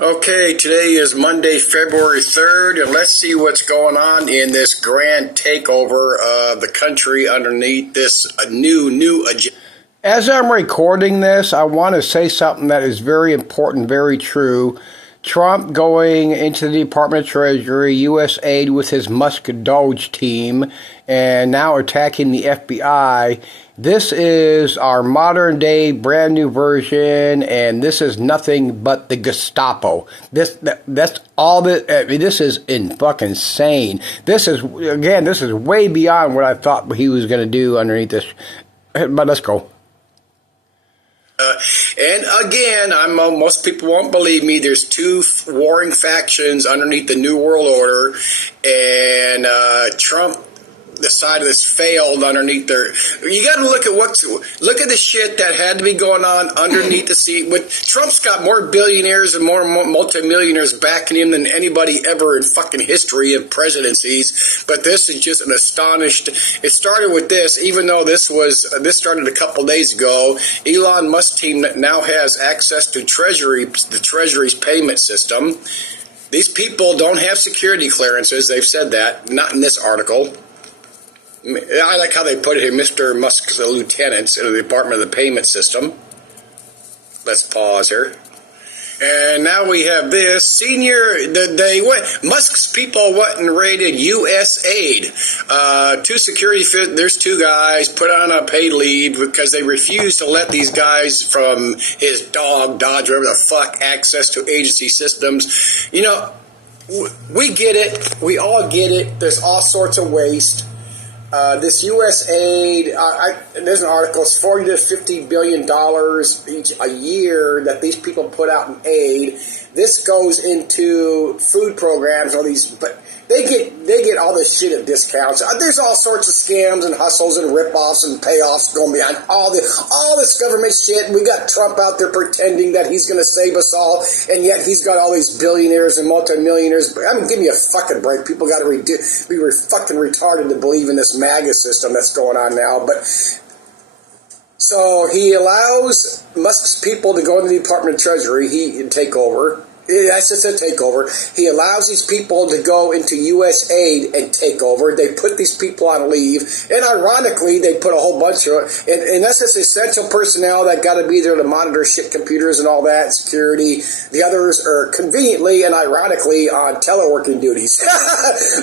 Okay, today is Monday, February 3rd, and let's see what's going on in this grand takeover of the country underneath this new agenda. As I'm recording this, I want to say something that is very important, very true. Trump going into the Department of Treasury, U.S. aid with his Musk DOGE team, and now attacking the FBI. This is our modern day brand new version, and this is nothing but the Gestapo. That's all that. I mean, this is fucking insane. This is way beyond what I thought he was going to do underneath this. But let's go. And again, most people won't believe me. There's two warring factions underneath the New World Order, and Trump decided this failed underneath their. You got to look at the shit that had to be going on underneath the seat. With Trump's got more billionaires and more multimillionaires backing him than anybody ever in fucking history of presidencies. But this is just an astonished. It started with this, even though this started a couple days ago. Elon Musk team now has access to the Treasury's payment system. These people don't have security clearances. They've said that, not in this article. I like how they put it here, Mr. Musk's lieutenants in the Department of the Payment System. Let's pause here. And now we have this Musk's people went and raided U.S. aid. There's two guys put on a paid leave because they refused to let these guys from his DOGE, whatever the fuck, access to agency systems. You know, we get it. We all get it. There's all sorts of waste. This U.S. aid, there's an article, it's $40 to $50 billion a year that these people put out in aid. This goes into food programs, but they get all this shit at discounts. There's all sorts of scams and hustles and ripoffs and payoffs going behind all this government shit. We got Trump out there pretending that he's going to save us all, and yet he's got all these billionaires and multimillionaires. I mean, give me a fucking break. People got to be fucking retarded to believe in this MAGA system that's going on now. But so he allows Musk's people to go into the Department of Treasury. He take over. That's just a takeover. He allows these people to go into U.S. aid and take over. They put these people on leave. And ironically, they put a whole bunch of, and that's just essential personnel that got to be there to monitor shit computers and all that, security. The others are conveniently and ironically on teleworking duties.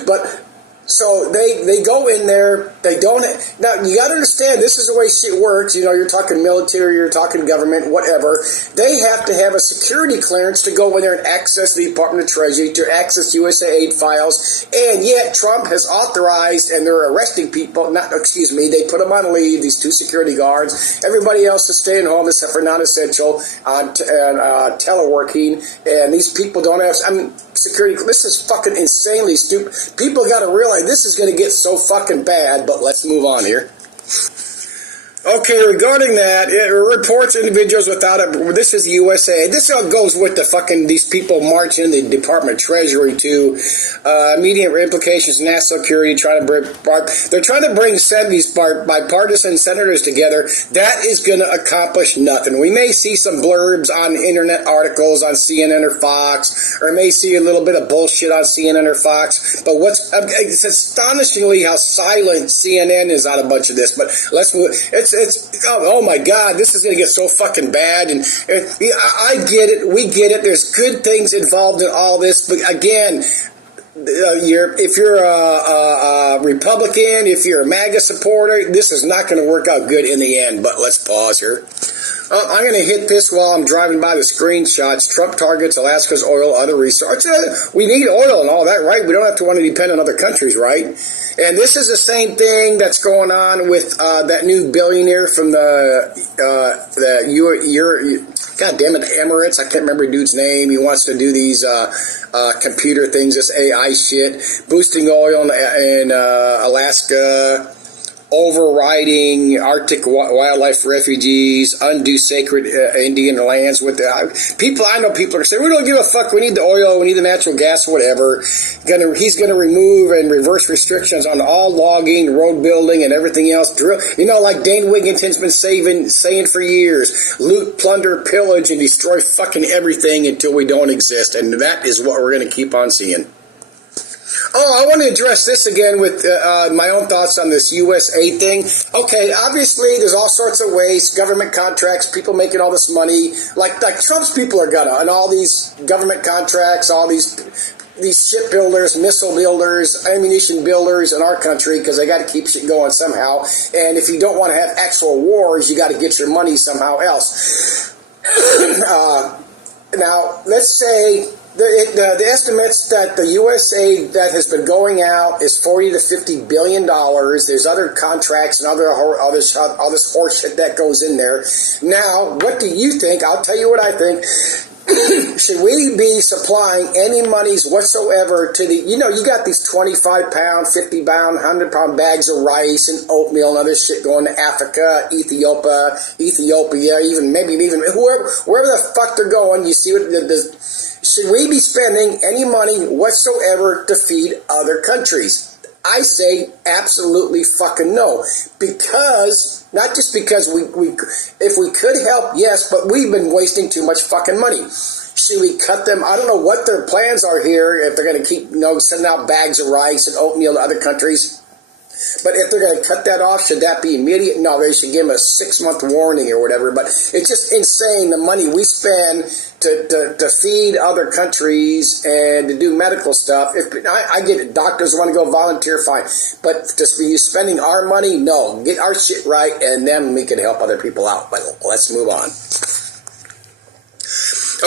But so they go in there, they don't. Now, you got to understand, this is the way shit works. You know, you're talking military, you're talking government, whatever. They have to have a security clearance to go in there and access the Department of Treasury, to access USA aid files. And yet, Trump has authorized, and they're arresting people. They put them on leave, these two security guards. Everybody else is staying home except for non-essential on teleworking. And these people don't have, security. This is fucking insanely stupid. People got to realize this is going to get so fucking bad, but let's move on here. Okay, regarding that, it reports individuals without this is USA. This all goes with the fucking, these people marching the Department of Treasury to immediate implications, national security, they're trying to bring these bipartisan senators together. That is going to accomplish nothing. We may see some blurbs on internet articles on CNN or Fox, or may see a little bit of bullshit on CNN or Fox, but it's astonishingly how silent CNN is on a bunch of this, but let's move. Oh my God, this is going to get so fucking bad. And I get it. We get it. There's good things involved in all this. But again, if you're a Republican, if you're a MAGA supporter, this is not going to work out good in the end. But let's pause here. I'm going to hit this while I'm driving by the screenshots. Trump targets Alaska's oil, other resources. We need oil and all that, right? We don't have to want to depend on other countries, right? And this is the same thing that's going on with that new billionaire from God damn it, Emirates. I can't remember the dude's name. He wants to do these computer things, this AI shit, boosting oil in Alaska. overriding Arctic wildlife refugees, undo sacred Indian lands. With people, I know people are saying, we don't give a fuck, we need the oil, we need the natural gas, whatever. He's going to remove and reverse restrictions on all logging, road building, and everything else. Like Dane Wigington's been saying for years, loot, plunder, pillage, and destroy fucking everything until we don't exist. And that is what we're going to keep on seeing. Oh, I want to address this again with my own thoughts on this U.S. aid thing. Okay, obviously, there's all sorts of ways, government contracts, people making all this money, like Trump's people are gonna, and all these government contracts, all these shipbuilders, missile builders, ammunition builders in our country, because they got to keep shit going somehow. And if you don't want to have actual wars, you got to get your money somehow else. Now, let's say the estimates that the U.S. aid that has been going out is $40 to $50 billion. There's other contracts and all this horse shit that goes in there. Now, what do you think? I'll tell you what I think. Should we be supplying any monies whatsoever to the, you got these 25-pound, 50-pound, 100-pound bags of rice and oatmeal and other shit going to Africa, Ethiopia, even wherever the fuck they're going. You see what should we be spending any money whatsoever to feed other countries? I say absolutely fucking no. Because, not just because if we could help, yes, but we've been wasting too much fucking money. Should we cut them? I don't know what their plans are here, if they're going to keep sending out bags of rice and oatmeal to other countries. But if they're going to cut that off, should that be immediate? No, they should give them a 6-month warning or whatever. But it's just insane the money we spend to feed other countries and to do medical stuff. I get it. Doctors want to go volunteer, fine. But to be spending our money, no. Get our shit right, and then we can help other people out. But let's move on.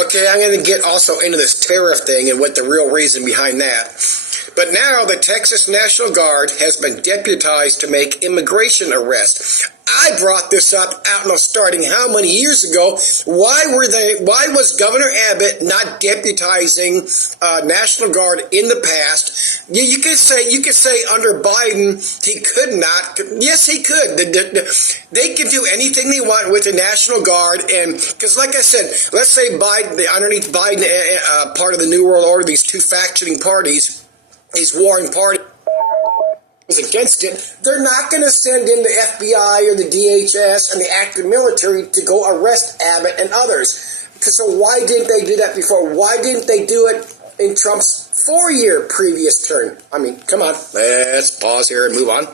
Okay, I'm going to get also into this tariff thing and what the real reason behind that. But now the Texas National Guard has been deputized to make immigration arrests. I brought this up, I don't know, starting how many years ago. Why was Governor Abbott not deputizing National Guard in the past? You could say under Biden he could not. Yes, he could. They can do anything they want with the National Guard, and because, like I said, let's say Biden, underneath Biden, part of the New World Order, these two factioning parties, these warring parties against it, they're not going to send in the FBI or the DHS and the active military to go arrest Abbott and others. So why didn't they do that before? Why didn't they do it in Trump's 4-year previous term? I mean, come on. Let's pause here and move on.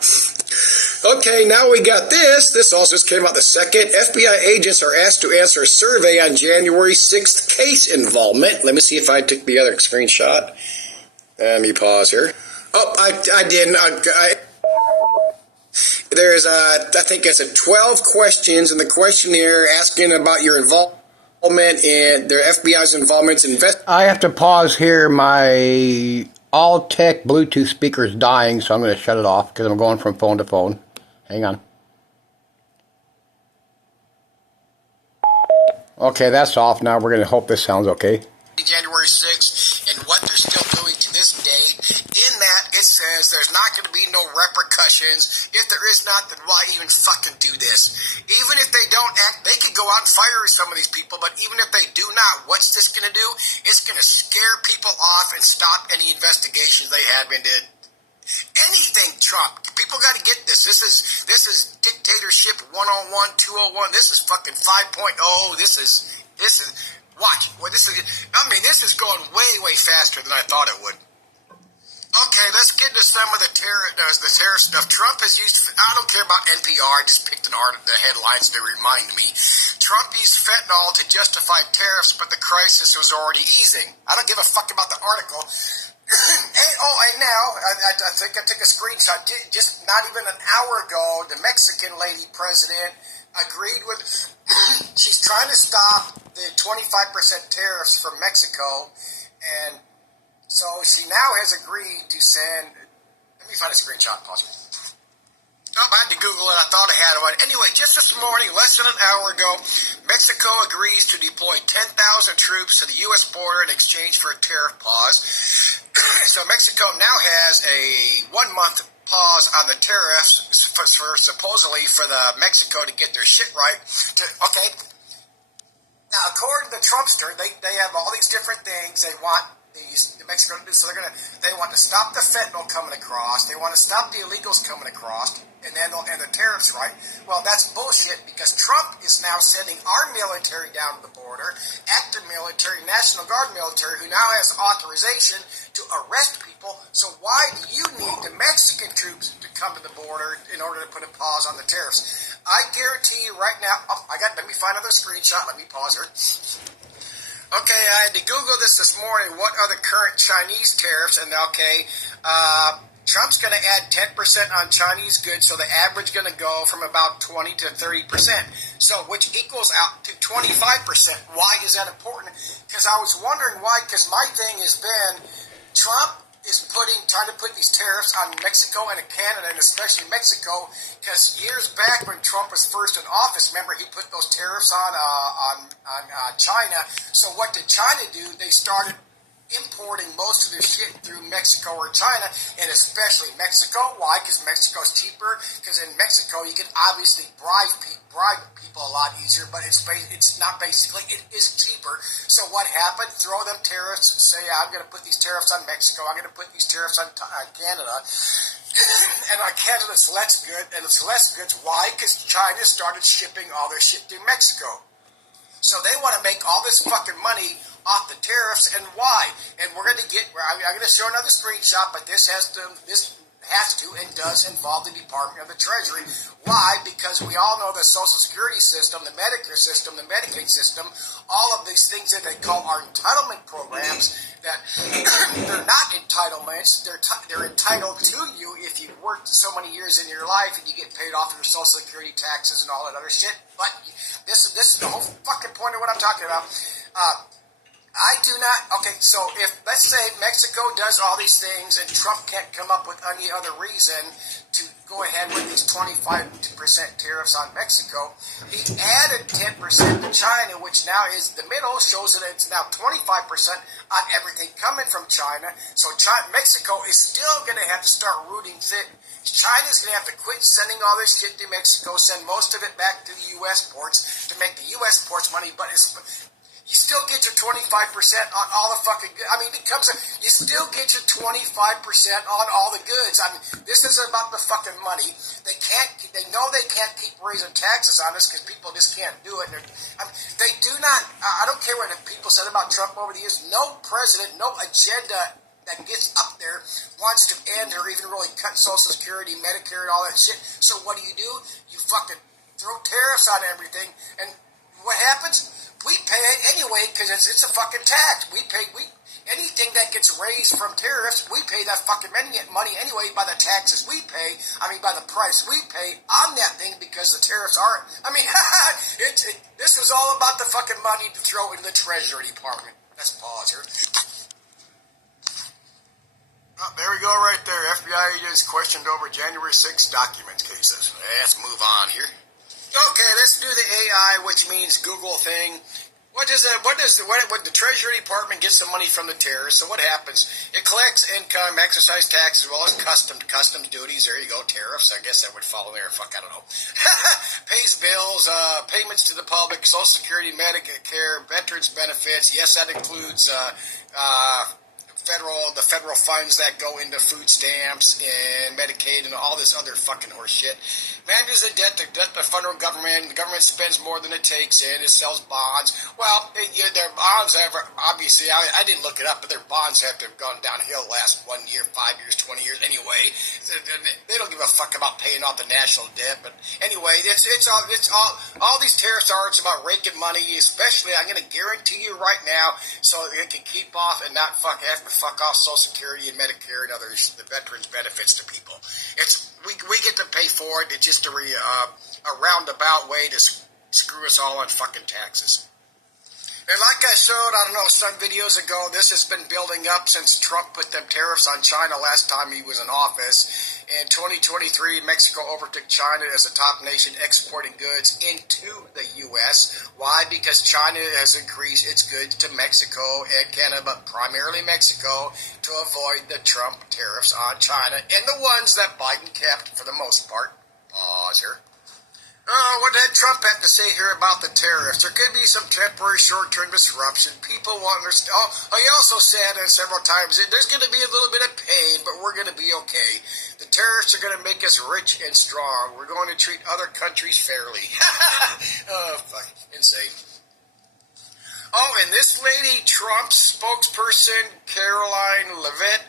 Okay, now we got this. This also just came out the second. FBI agents are asked to answer a survey on January 6th case involvement. Let me see if I took the other screenshot. Let me pause here. Oh, I didn't. There's I think it's 12 questions in the questionnaire asking about your involvement in their FBI's involvement in I have to pause here. My all-tech Bluetooth speaker is dying, so I'm going to shut it off because I'm going from phone to phone. Hang on. Okay, that's off now. We're going to hope this sounds okay. January 6th and what they're still doing to this day. In that, it says there's not going to be no repercussions. If there is not, then why even fucking do this? Even if they don't act, they could go out and fire some of these people, but even if they do not, what's this going to do? It's going to scare people off and stop any investigations they have into anything Trump. People got to get this. This is dictatorship 101, 201. This is fucking 5.0. This is watch. Well, this is going way, way faster than I thought it would. Okay, let's get into some of the tariff stuff. Trump has used, I don't care about NPR, I just picked the headlines to remind me. Trump used fentanyl to justify tariffs, but the crisis was already easing. I don't give a fuck about the article. And now, I think I took a screenshot, just not even an hour ago, the Mexican lady president agreed with, she's trying to stop the 25% tariffs from Mexico, and so she now has agreed to send, let me find a screenshot, possibly. Oh, I had to Google it. I thought I had one. Anyway, just this morning, less than an hour ago, Mexico agrees to deploy 10,000 troops to the U.S. border in exchange for a tariff pause. So Mexico now has a 1-month pause on the tariffs for supposedly for the Mexico to get their shit right. Okay, now according to the Trumpster, they have all these different things they want the Mexico to do. So they want to stop the fentanyl coming across. They want to stop the illegals coming across. And the tariffs, right? Well, that's bullshit because Trump is now sending our military down to the border, active military, National Guard military, who now has authorization to arrest people. So why do you need the Mexican troops to come to the border in order to put a pause on the tariffs? I guarantee you right now. Let me find another screenshot. Let me pause here. Okay, I had to Google this morning. What are the current Chinese tariffs? And okay, Trump's going to add 10% on Chinese goods, so the average is going to go from about 20 to 30%, so which equals out to 25%. Why is that important? Because I was wondering why, because my thing has been Trump is trying to put these tariffs on Mexico and Canada, and especially Mexico, because years back when Trump was first in office, remember, he put those tariffs on China. So what did China do? They started importing most of their shit through Mexico or China, and especially Mexico. Why? Because Mexico's cheaper. Because in Mexico, you can obviously bribe people a lot easier, but it's not basically. It is cheaper. So what happened? Throw them tariffs. Say, I'm going to put these tariffs on Mexico. I'm going to put these tariffs on Canada. And on Canada, it's less good, and it's less good. Why? Because China started shipping all their shit through Mexico. So they want to make all this fucking money off the tariffs, and why? And I'm going to show another screenshot, but this has to and does involve the Department of the Treasury. Why? Because we all know the Social Security system, the Medicare system, the Medicaid system, all of these things that they call our entitlement programs, that they're not entitlements. They're entitled to you if you've worked so many years in your life and you get paid off your Social Security taxes and all that other shit. But this is the whole fucking point of what I'm talking about. I do not. Okay, so if, let's say, Mexico does all these things and Trump can't come up with any other reason to go ahead with these 25% tariffs on Mexico, he added 10% to China, which now is the middle, shows that it's now 25% on everything coming from China. So Mexico is still going to have to start rooting thick. China's going to have to quit sending all this shit to Mexico, send most of it back to the U.S. ports to make the U.S. ports money, but you still get your 25% on all the fucking goods. I mean, you still get your 25% on all the goods. I mean, this is about the fucking money. They know they can't keep raising taxes on us because people just can't do it. They do not, I don't care what people said about Trump over the years. No president, no agenda that gets up there wants to end or even really cut Social Security, Medicare, and all that shit. So what do? You fucking throw tariffs on everything, and what happens? We pay it anyway because it's a fucking tax. Anything that gets raised from tariffs, we pay that fucking money anyway by the taxes we pay. I mean, by the price we pay on that thing because the tariffs aren't. I mean, this is all about the fucking money to throw into the Treasury Department. Let's pause here. Oh, there we go right there. FBI agents questioned over January 6 documents cases. Let's move on here. Okay, let's do the AI, which means Google thing. What the Treasury Department gets the money from the tariffs? So what happens? It collects income, excise tax, as well as customs duties. There you go, tariffs. I guess that would follow there. Fuck, I don't know. Pays bills, payments to the public, Social Security, Medicare, veterans benefits. Yes, that includes the federal funds that go into food stamps and Medicaid and all this other fucking horse shit. Manages the debt to the federal government. The government spends more than it takes in. It sells bonds. Well, their bonds have, obviously, I didn't look it up, but their bonds have to have gone downhill the last 1 year, 5 years, 20 years anyway. They don't give a fuck about paying off the national debt. But anyway, it's all these tariffs are. It's about raking money, especially, I'm going to guarantee you right now, so it can keep off and not have to fuck off Social Security and Medicare and others, the veterans benefits to people. We get to pay for it. It's just a roundabout way to screw us all on fucking taxes. And like I showed, I don't know, some videos ago, this has been building up since Trump put them tariffs on China last time he was in office. In 2023, Mexico overtook China as the top nation exporting goods into the U.S. Why? Because China has increased its goods to Mexico and Canada, but primarily Mexico, to avoid the Trump tariffs on China and the ones that Biden kept for the most part. Pause here. Oh, what did Trump have to say here about the tariffs? There could be some temporary short-term disruption. People won't understand. Oh, he also said several times that there's going to be a little bit of pain, but we're going to be okay. The tariffs are going to make us rich and strong. We're going to treat other countries fairly. Oh, fuck. Insane. Oh, and this lady, Trump's spokesperson, Caroline Levitt,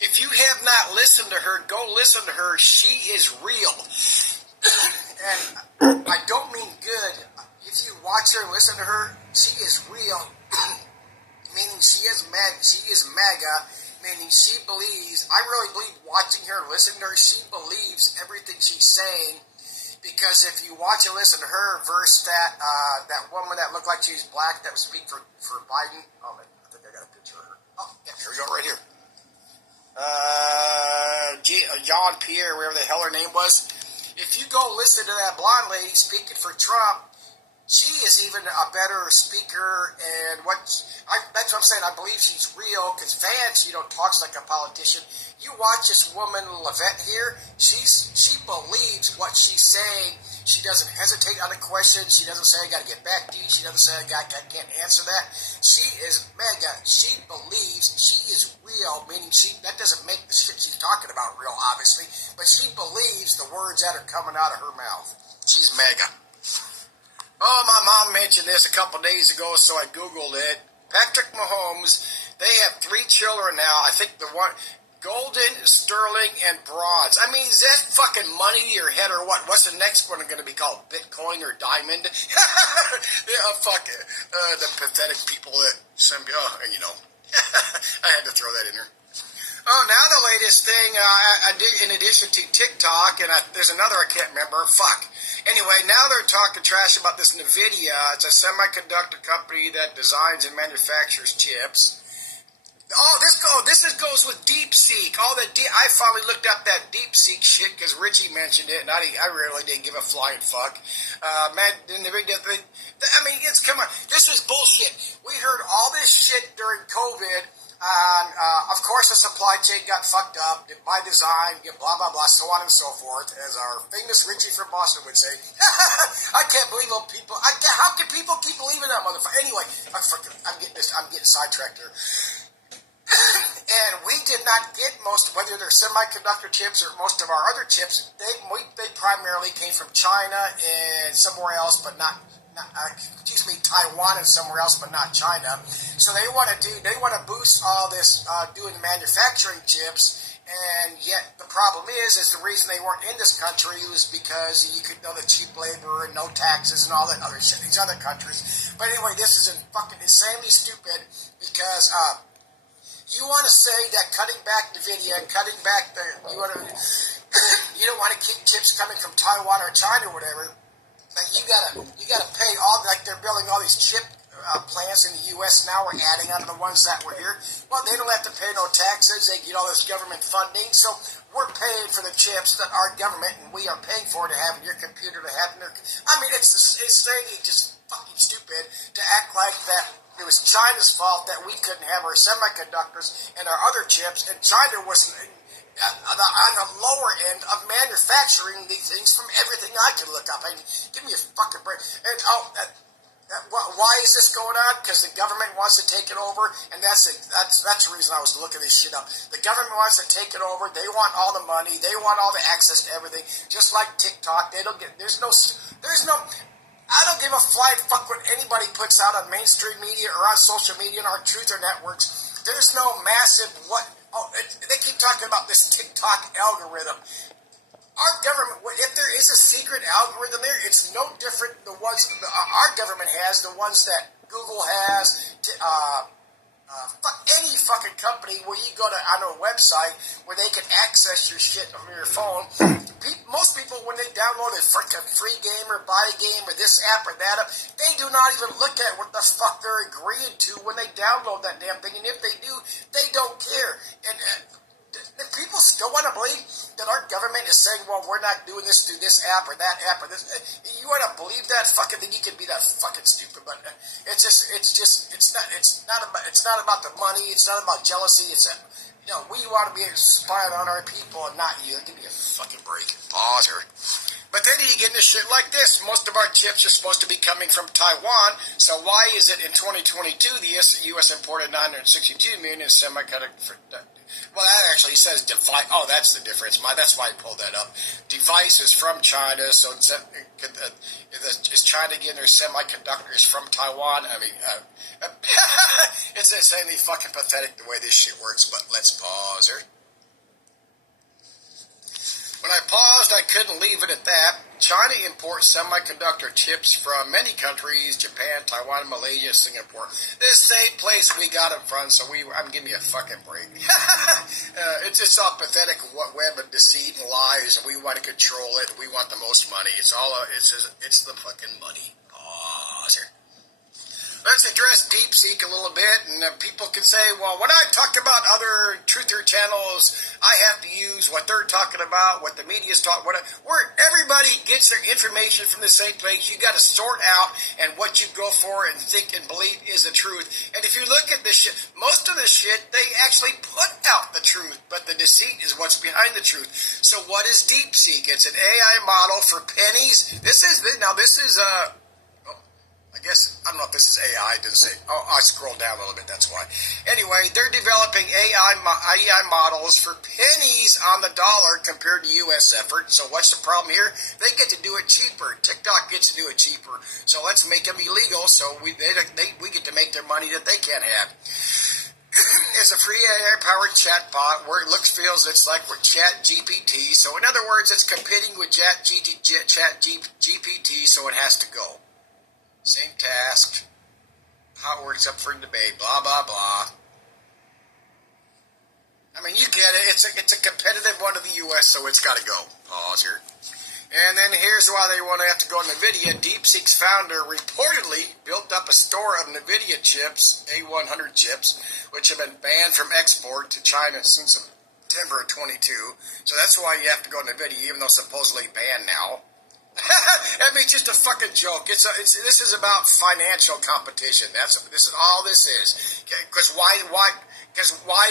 if you have not listened to her, go listen to her. She is real. And I don't mean good. If you watch her and listen to her, she is real. Meaning she is MAGA, meaning she believes, I really believe watching her and listening to her, she believes everything she's saying. Because if you watch and listen to her versus that woman that looked like she was black that was speaking for Biden. Oh, man, I think I got a picture of her. Oh, yeah, here we go, right here. Jean Pierre, whatever the hell her name was. If you go listen to that blonde lady speaking for Trump, she is even a better speaker, and that's what I'm saying. I believe she's real, because Vance, talks like a politician. You watch this woman, Levitt here, she believes what she's saying. She doesn't hesitate on a question. She doesn't say, I got to get back to you. She doesn't say, I can't answer that. She is mega. She believes she is real, meaning that doesn't make the shit she's talking about real, obviously, but she believes the words that are coming out of her mouth. She's mega. Oh, my mom mentioned this a couple days ago, so I Googled it. Patrick Mahomes, they have 3 children now. I think the one... Golden, sterling, and bronze. I mean, is that fucking money to your head or what? What's the next one going to be called? Bitcoin or diamond? Yeah, fuck it. The pathetic people that send me, I had to throw that in there. Oh, now the latest thing, I did, in addition to TikTok, and there's another I can't remember, fuck. Anyway, now they're talking trash about this NVIDIA. It's a semiconductor company that designs and manufactures chips. Oh, this goes with DeepSeek. I finally looked up that DeepSeek shit because Richie mentioned it, and I really didn't give a flying fuck. Come on. This was bullshit. We heard all this shit during COVID. Of course, the supply chain got fucked up by design, blah, blah, blah, so on and so forth, as our famous Richie from Boston would say. I can't believe how can people keep believing that motherfucker? Anyway, I'm getting sidetracked here. And we did not get whether they're semiconductor chips or most of our other chips, they primarily came from China and somewhere else, but not Taiwan and somewhere else, but not China. So they want to boost all this doing manufacturing chips, and yet the problem is the reason they weren't in this country was because you could know the cheap labor and no taxes and all that other shit in these other countries. But anyway, this is fucking insanely stupid because you want to say that cutting back NVIDIA, you don't want to keep chips coming from Taiwan or China or whatever. But you gotta pay all, like they're building all these chip plants in the U.S. now. We're adding on to the ones that were here. Well, they don't have to pay no taxes. They get all this government funding. So we're paying for the chips that our government and we are paying for to have in your computer to have in their. I mean, it's just fucking stupid to act like that. It was China's fault that we couldn't have our semiconductors and our other chips, and China was on the lower end of manufacturing these things from everything I could look up. I mean, give me a fucking break. And why is this going on? Because the government wants to take it over, and that's the reason I was looking this shit up. The government wants to take it over. They want all the money. They want all the access to everything. Just like TikTok, they don't get. There's no. I don't give a flying fuck what anybody puts out on mainstream media or on social media or truther networks. There's no massive they keep talking about this TikTok algorithm. Our government, if there is a secret algorithm there, it's no different than the ones our government has, the ones that Google has, any fucking company company where you go to on a website where they can access your shit on your phone. Most people, when they download a freaking free game or buy a game or this app or that app, they do not even look at what the fuck they're agreeing to when they download that damn thing. And if they do, they don't care. And people still want to believe that our government is saying, well, we're not doing this through this app or that app or this. You want to believe that fucking thing? You can be that fucking stupid, but it's not about the money. It's not about jealousy. We want to be spying on our people and not you. Give me a fucking break. Pause here. But then you get into shit like this. Most of our chips are supposed to be coming from Taiwan. So why is it in 2022 the U.S. imported 962 million in semiconductor? Well, that actually says device. Oh, that's the difference. That's why I pulled that up. Devices from China. So is China getting their semiconductors from Taiwan? I mean, it's insanely fucking pathetic the way this shit works. But let's pause here. When I paused, I couldn't leave it at that. China imports semiconductor chips from many countries: Japan, Taiwan, Malaysia, Singapore. This same place we got them from, so I'm giving me a fucking break. It's just all pathetic what web of deceit and lies, and we want to control it, and we want the most money. It's the fucking money. Pause here. Let's address DeepSeek a little bit, and people can say, well, when I talk about other truther channels, I have to use what they're talking about, what the media's talking about, where everybody gets their information from the same place. You got to sort out, and what you go for and think and believe is the truth. And if you look at this shit, most of the shit, they actually put out the truth, but the deceit is what's behind the truth. So what is DeepSeek? It's an AI model for pennies. I guess, I don't know if this is AI, it doesn't say. Oh, I scrolled down a little bit, that's why. Anyway, they're developing AI models for pennies on the dollar compared to U.S. effort. So what's the problem here? They get to do it cheaper. TikTok gets to do it cheaper. So let's make them illegal so we get to make their money that they can't have. It's a free AI-powered chatbot where it feels it's like with Chat GPT. So in other words, it's competing with Chat GPT, so it has to go. Same task, how it works up for debate, blah, blah, blah. I mean, you get it. It's a competitive one to the U.S., so it's got to go. Pause here. And then here's why they want to have to go on NVIDIA. DeepSeek's founder reportedly built up a store of NVIDIA chips, A100 chips, which have been banned from export to China since September of 22. So that's why you have to go on NVIDIA, even though it's supposedly banned now. I mean, it's just a fucking joke. This is about financial competition. This is all this is. Because why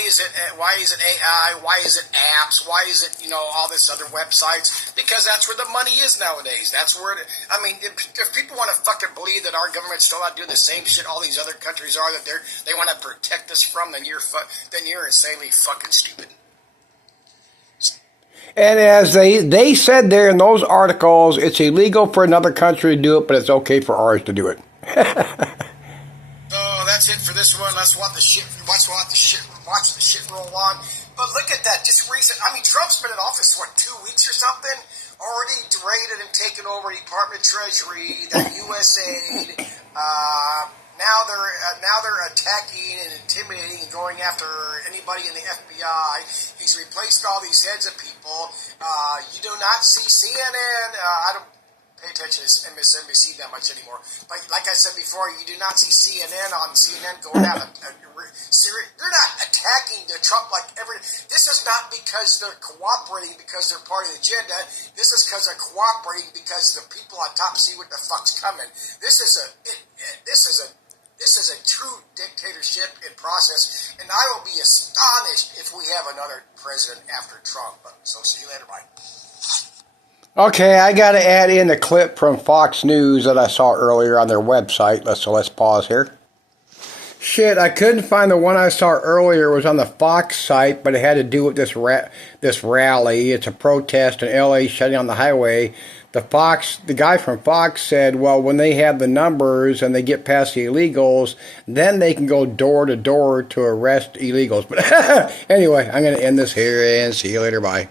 is it AI? Why is it apps? Why is it all this other websites? Because that's where the money is nowadays. That's where if people want to fucking believe that our government's still not doing the same shit all these other countries are, that they want to protect us from, then you're insanely fucking stupid. And as they said there in those articles, it's illegal for another country to do it, but it's okay for ours to do it. So that's it for this one. Let's watch the shit roll on. But look at that, just recent. I mean, Trump's been in office, 2 weeks or something? Already raided and taken over Department of Treasury, the USAID. Now they're attacking and intimidating and going after anybody in the FBI. He's replaced all these heads of people. You do not see CNN. I don't pay attention to MSNBC that much anymore. But like I said before, you do not see CNN on CNN going out. They're not attacking the Trump like every. This is not because they're cooperating because they're part of the agenda. This is because they're cooperating because the people on top see what the fuck's coming. This is a true dictatorship in process, and I will be astonished if we have another president after Trump. So see you later, bye. Okay, I got to add in a clip from Fox News that I saw earlier on their website. Let's pause here. Shit, I couldn't find the one I saw earlier. It was on the Fox site, but it had to do with this rally. It's a protest in L.A. shutting down the highway. The guy from Fox said, well, when they have the numbers and they get past the illegals, then they can go door to door to arrest illegals. But anyway, I'm going to end this here and see you later. Bye.